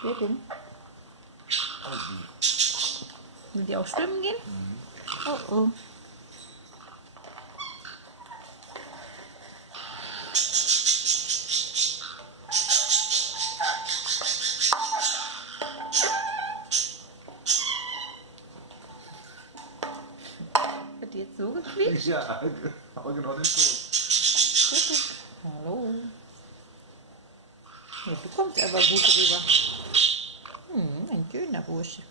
Sehr dumm. Will die auch schwimmen gehen? Oh oh. Hat die jetzt so gequietscht? Ja, aber genau den Ton. Hallo. Ja, du kommst aber gut rüber. Ein schöner Bursche.